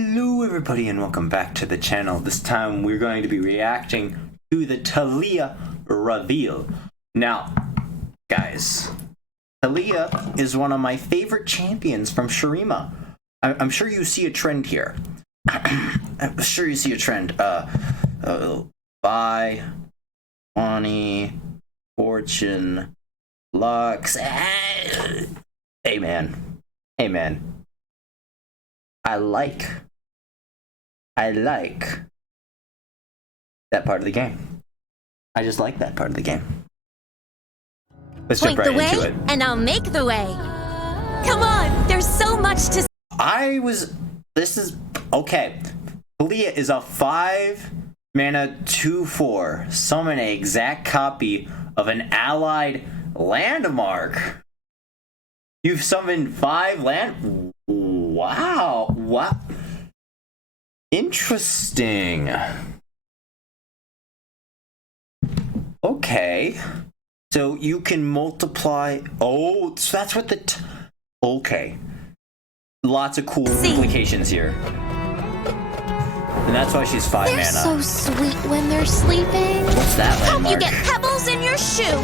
Hello everybody and welcome back to the channel. This time we're going to be reacting to the Taliyah reveal. Now, guys, Taliyah is one of my favorite champions from Shurima. I'm sure you see a trend here. I'm sure you see a trend. Buy, money, fortune, Lux. Hey man. Hey man. I like that part of the game. I just like that part of the game. Let's jump right into it. And I'll make the way. Come on, there's so much to. This is okay. Taliyah is a 5 mana 2/4. Summon an exact copy of an allied landmark. You've summoned 5 land. Wow, what? Interesting. Okay. So you can multiply. Oh, so that's what okay. Lots of cool implications here. And that's why she's 5 mana. They're so sweet when they're sleeping. What's that landmark? Hope you get pebbles in your shoe.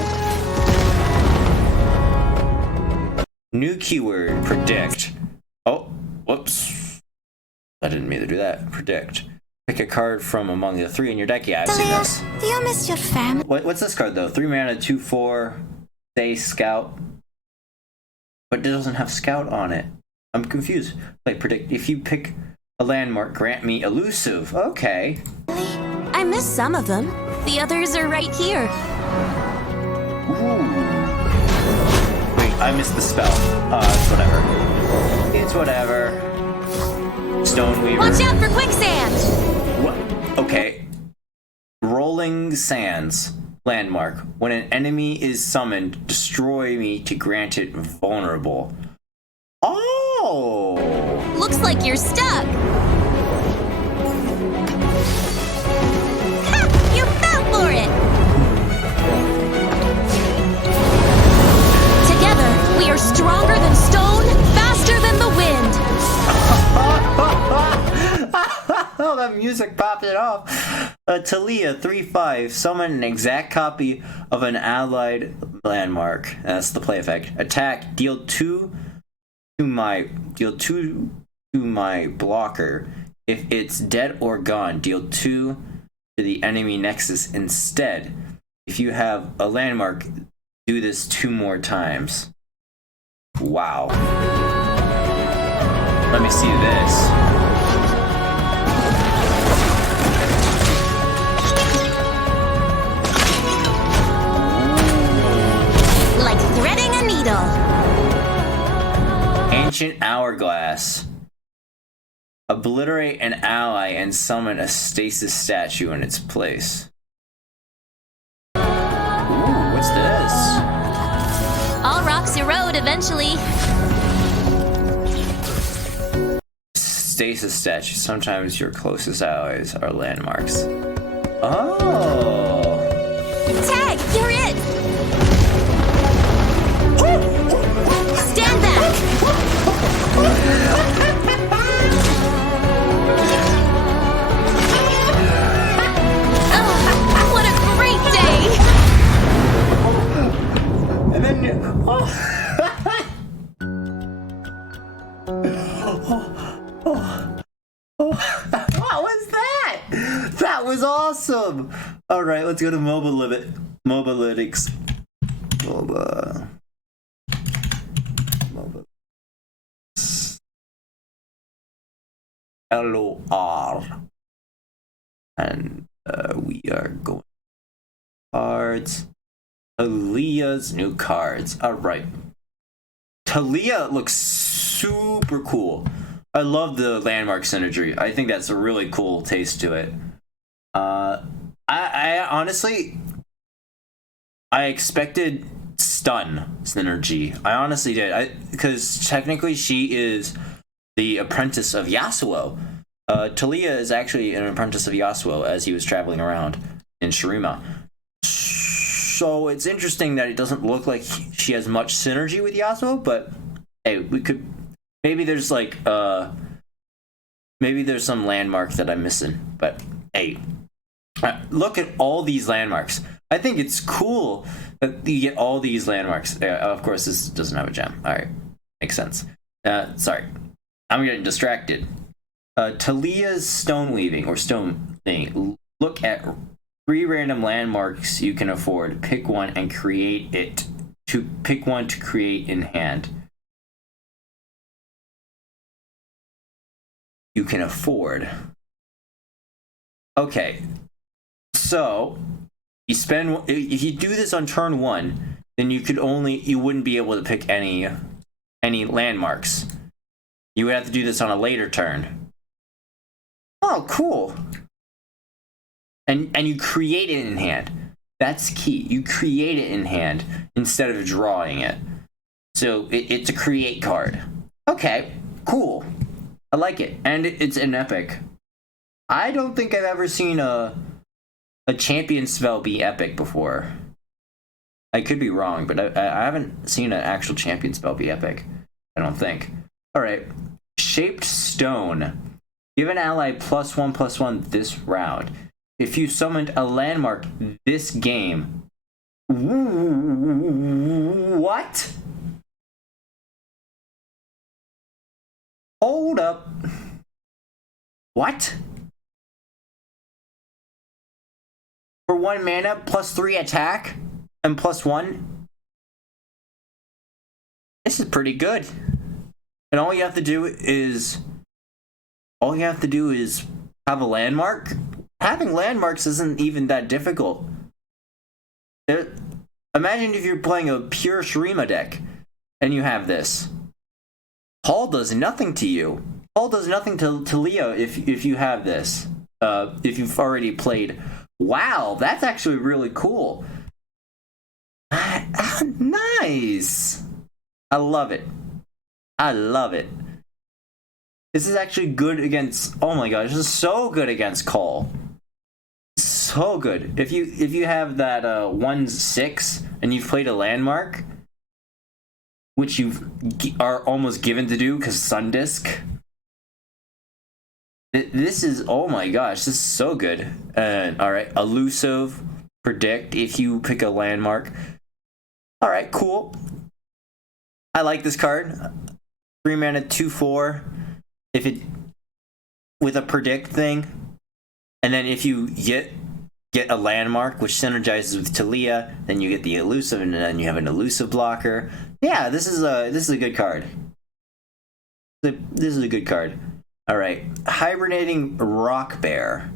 New keyword, predict. Oh, whoops. I didn't mean to do that. Predict. Pick a card from among the 3 in your deck. Yeah, I've seen this. Do you miss your family? What's this card, though? 3 mana, 2/4, say Scout. But it doesn't have Scout on it. I'm confused. Like, predict. If you pick a landmark, grant me elusive. Okay. I miss some of them. The others are right here. Ooh. I missed the spell. It's whatever. It's whatever. Stoneweaver. Watch out for quicksand! What? Okay. Rolling Sands. Landmark. When an enemy is summoned, destroy me to grant it vulnerable. Oh! Looks like you're stuck. Ha! You fell for it! We are stronger than stone, faster than the wind. Oh, that music popped it off. Taliyah 3/5. Summon an exact copy of an allied landmark. That's the play effect. Attack. Deal 2 to my blocker. If it's dead or gone, deal 2 to the enemy nexus instead. If you have a landmark, do this 2 more times. Wow. Let me see this. Like threading a needle. Ancient Hourglass. Obliterate an ally and summon a stasis statue in its place. Ooh, what's this? All rocks erode eventually. Stasis statue. Sometimes your closest allies are landmarks. Oh. Tag, you're it. Stand back. Oh, what a great day. And then what was that? That was awesome. All right, let's go to Mobalytics. LOR. And we are going cards. Taliyah's new cards. All right. Taliyah looks super cool. I love the landmark synergy. I think that's a really cool taste to it. I honestly, I expected stun synergy. I honestly did. Because technically she is the apprentice of Yasuo. Taliyah is actually an apprentice of Yasuo as he was traveling around in Shurima. So it's interesting that it doesn't look like she has much synergy with Yasuo, but hey, we could maybe there's like Maybe there's some landmark that I'm missing, but hey, look at all these landmarks. I think it's cool that you get all these landmarks. Of course, this doesn't have a gem. All right, makes sense. Sorry, I'm getting distracted. Taliyah's stone weaving or stone thing. Look at 3 random landmarks you can afford. Pick one and create it. Pick one to create in hand. You can afford. Okay, so if you do this on turn 1, then you wouldn't be able to pick any landmarks. You would have to do this on a later turn. Oh, cool. And you create it in hand. That's key. You create it in hand instead of drawing it. So it's a create card. Okay, cool. I like it. And it's an epic. I don't think I've ever seen a champion spell be epic before. I could be wrong, but I haven't seen an actual champion spell be epic. I don't think. Alright. Shaped Stone. Give an ally +1/+1 this round. If you summoned a landmark this game. What? Hold up. What? For 1 mana, +3 attack, and +1? This is pretty good. And all you have to do is have a landmark. Having landmarks isn't even that difficult. Imagine if you're playing a pure Shurima deck and you have this. Hall does nothing to you. Hall does nothing to Taliyah if you have this. If you've already played. Wow, that's actually really cool. Nice. I love it. I love it. This is actually good against. Oh my gosh, this is so good against Call. So good. If you have that 1/6 and you've played a landmark, which you are almost given to do because Sundisk. This is, oh my gosh, this is so good. All right, elusive, predict if you pick a landmark. All right, cool. I like this card. 3 mana, 2/4. If it with a predict thing, and then if you get a landmark which synergizes with Taliyah, then you get the elusive, and then you have an elusive blocker. Yeah, this is a good card. This is a good card. All right, hibernating rock bear.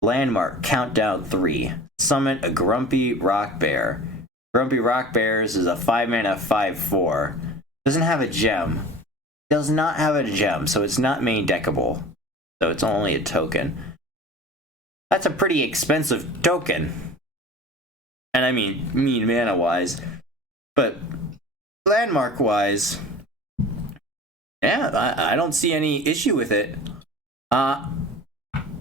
Landmark countdown 3. Summon a grumpy rock bear. Grumpy rock bears is a 5 mana 5/4. Doesn't have a gem. Does not have a gem, so it's not main deckable. So it's only a token. That's a pretty expensive token. And I mean mana wise. But landmark wise, yeah, I don't see any issue with it.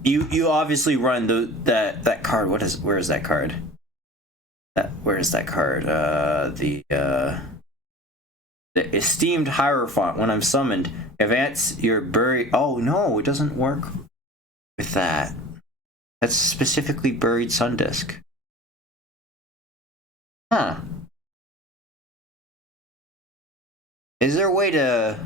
You obviously run that card. Where is that card? Where is that card? The esteemed Hierophant. When I'm summoned, advance your buried. Oh no, it doesn't work with that. That's specifically buried Sundisk. Huh. Is there a way to?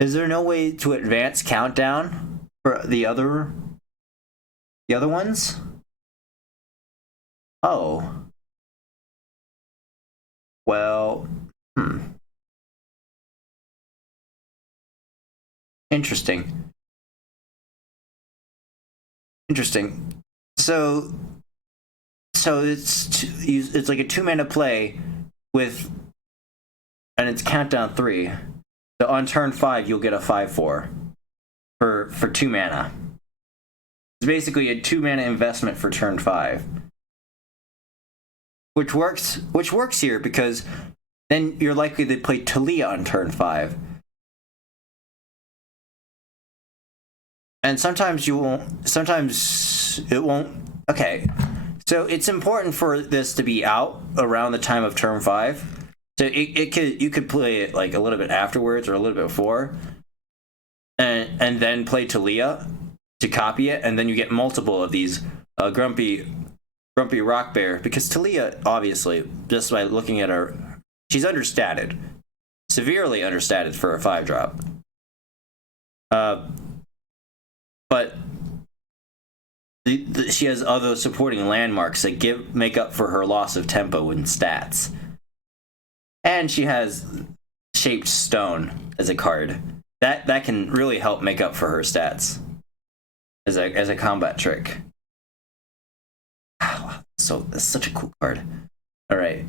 Is there no way to advance countdown for the other ones? Oh. Well, Interesting. So it's like a 2 mana play with, and it's countdown 3. So on turn 5 you'll get a 5/4 for 2 mana. It's basically a 2 mana investment for turn 5. Which works here because then you're likely to play Taliyah on turn 5. And sometimes you won't, sometimes it won't. Okay, so it's important for this to be out around the time of turn 5. So you could play it like a little bit afterwards or a little bit before, and then play Taliyah to copy it, and then you get multiple of these grumpy rock bear, because Taliyah, obviously, just by looking at her, she's understated, severely understated for a 5-drop. But she has other supporting landmarks that make up for her loss of tempo and stats. And she has Shaped Stone as a card. That can really help make up for her stats as a combat trick. Wow, so that's such a cool card. All right.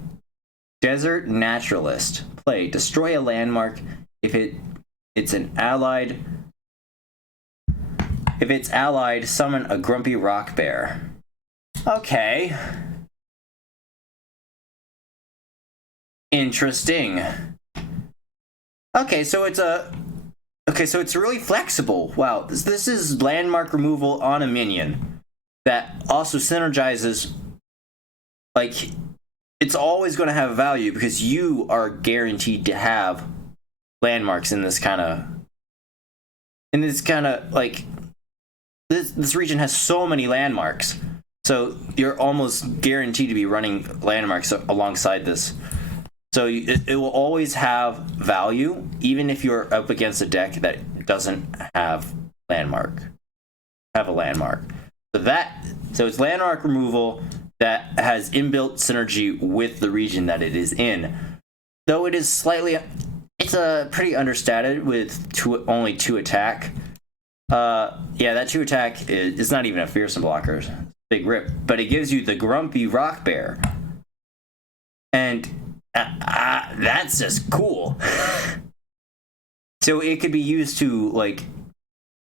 Desert Naturalist. Play. Destroy a landmark if it's allied, summon a grumpy rock bear. Okay. Interesting. Okay, so it's really flexible. Wow, this is landmark removal on a minion that also synergizes. Like, it's always going to have value because you are guaranteed to have landmarks in this kind of like this region has so many landmarks, so you're almost guaranteed to be running landmarks alongside this. So it will always have value, even if you're up against a deck that doesn't have a landmark. So it's landmark removal that has inbuilt synergy with the region that it is in. Though it's a pretty understated with only 2 attack. Yeah, that 2 attack is not even a fearsome blocker. Big rip. But it gives you the grumpy rock bear. And that's just cool. So it could be used to, like,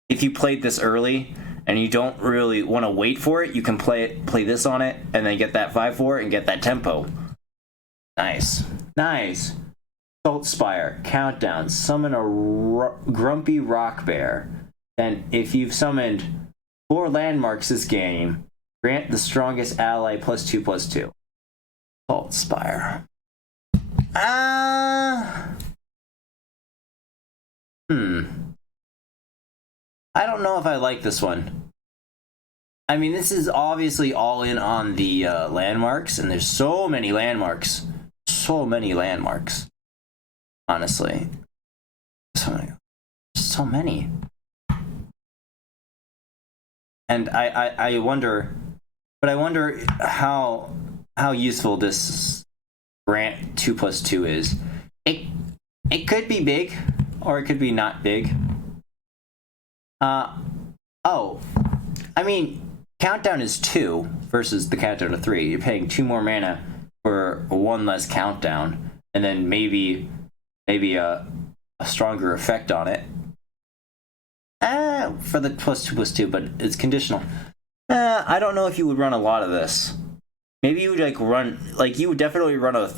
if you played this early and you don't really want to wait for it, you can play this on it and then get that 5/4 and get that tempo. Nice. Salt Spire. Countdown. Summon a grumpy rock bear. And if you've summoned 4 landmarks this game, grant the strongest ally +2/+2. Salt Spire. I don't know if I like this one. I mean, this is obviously all in on the landmarks, and there's so many landmarks. Honestly. So many. And I wonder how useful this grant 2/2 is. It could be big, or it could be not big. I mean, countdown is 2 versus the countdown of 3. You're paying 2 more mana for 1 less countdown, and then maybe a stronger effect on it. For the +2/+2, but it's conditional. I don't know if you would run a lot of this. Maybe you would you would definitely run a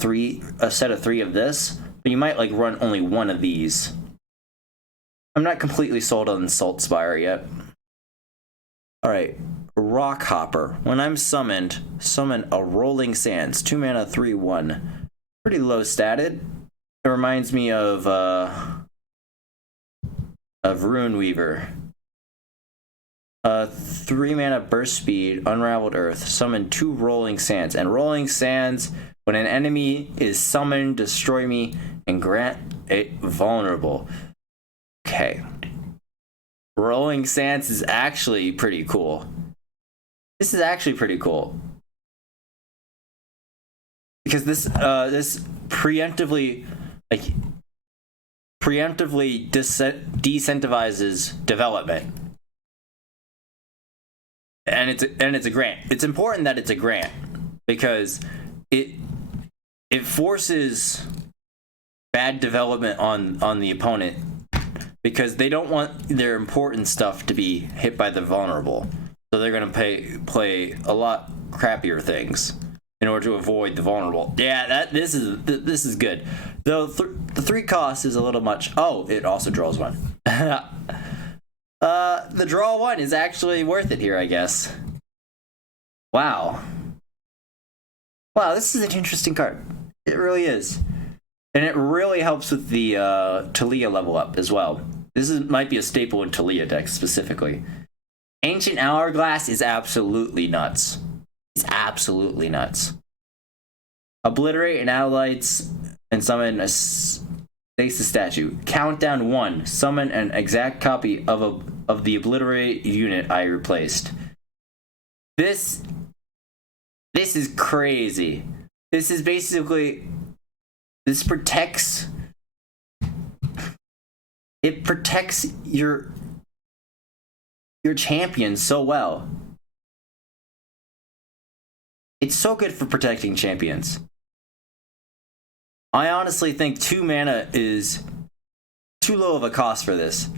set of 3 of this, but you might run only 1 of these. I'm not completely sold on Salt Spire yet. Alright, Rock Hopper. When I'm summoned, summon a Rolling Sands, 2 mana, 3/1. Pretty low statted. It reminds me of Rune Weaver. 3 mana burst speed, Unraveled Earth. Summon 2 Rolling Sands. And Rolling Sands, when an enemy is summoned, destroy me and grant it vulnerable. Okay. Rolling Sands is actually pretty cool. This is actually pretty cool. Because this preemptively decentivizes development. And it's a grant. It's important that it's a grant because it forces bad development on the opponent, because they don't want their important stuff to be hit by the vulnerable. So they're going to play a lot crappier things in order to avoid the vulnerable. Yeah, this is good. Though the 3 cost is a little much. Oh, it also draws 1. The draw 1 is actually worth it here, I guess. Wow, this is an interesting card. It really is. And it really helps with the Taliyah level up as well. Might be a staple in Taliyah decks specifically. Ancient Hourglass is absolutely nuts. It's absolutely nuts. Obliterate an allies and summon a stasis statue. Countdown 1. Summon an exact copy of the obliterate unit I replaced. This is crazy. This is basically, this protects, it protects your champion so well. It's so good for protecting champions. I honestly think 2 mana is too low of a cost for this.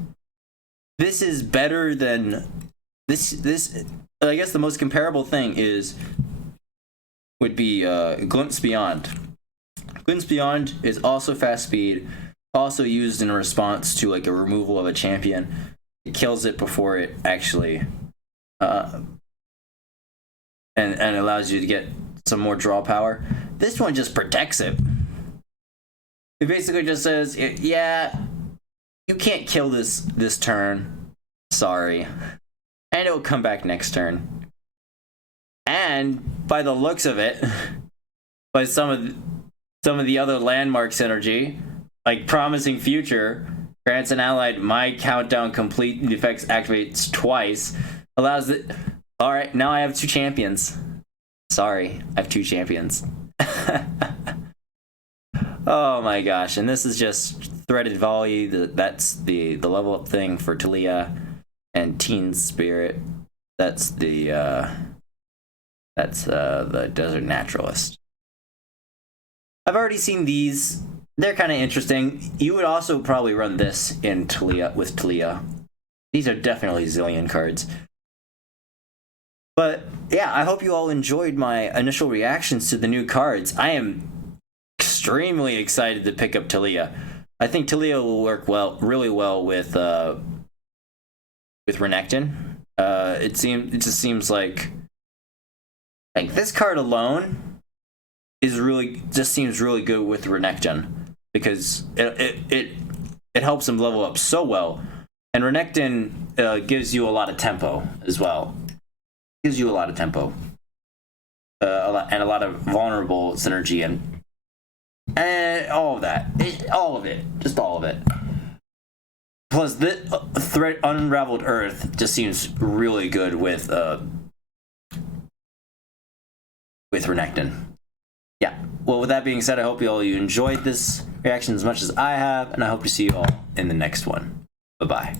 This is better than this. I guess the most comparable thing would be Glimpse Beyond. Glimpse Beyond is also fast speed, also used in response to like a removal of a champion. It kills it before it actually and allows you to get some more draw power. This one just protects it. It basically just says, yeah, you can't kill this turn. Sorry. And it'll come back next turn. And by the looks of it, by some of the other landmarks energy, like Promising Future, grants an allied my countdown complete, the effects activates twice, allows it. Alright, now I have 2 champions. Sorry, I have 2 champions. Oh my gosh, and this is just Threaded Volley. That's the level up thing for Taliyah, and Teen Spirit. That's the Desert Naturalist. I've already seen these. They're kind of interesting. You would also probably run this in Taliyah with Taliyah. These are definitely Zillion cards. But yeah, I hope you all enjoyed my initial reactions to the new cards. I am extremely excited to pick up Taliyah. I think Taliyah will work really well with Renekton. It just seems like this card alone seems really good with Renekton, because it helps him level up so well, and Renekton gives you a lot of tempo as well. Gives you a lot of tempo, and a lot of vulnerable synergy, and all of that, all of it. Plus, the Unraveled Earth just seems really good with Renekton. Yeah. Well, with that being said, I hope you enjoyed this reaction as much as I have, and I hope to see you all in the next one. Bye-bye.